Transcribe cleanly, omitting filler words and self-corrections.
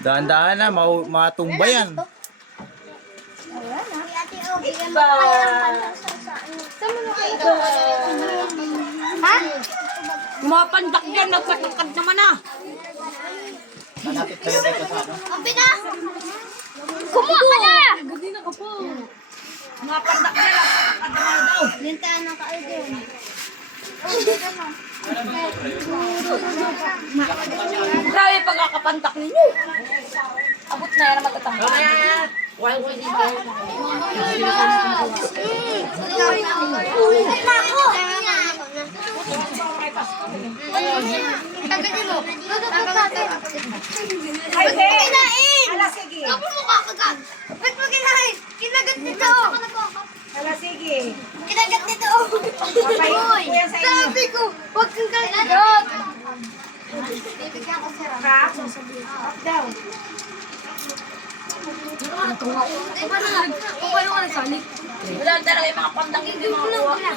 Dahan-dahan na, matumba yan. Ha? Mga pandak yan, nagpatangkad naman ah. Abi na! Kumuha ka na! Gandi na ka po. Mga pandak yan, nagpatangkad naman daw. Lintaan ng kaaldon. Grabe pagkakapantak ninyo. Abot na yan ang matatangkad. Tagadin mo. Ay, Kinain! Ala, sige. Ako mo kakagat. Ba't mo kinain? Kinagat nito. Ala, sige. Kinagat nito. Papayin ko yan sa inyo. Sabi ko, huwag kang kakagat. Ha? Up daw. Wala talaga yung mga pandang hindi mga kuha.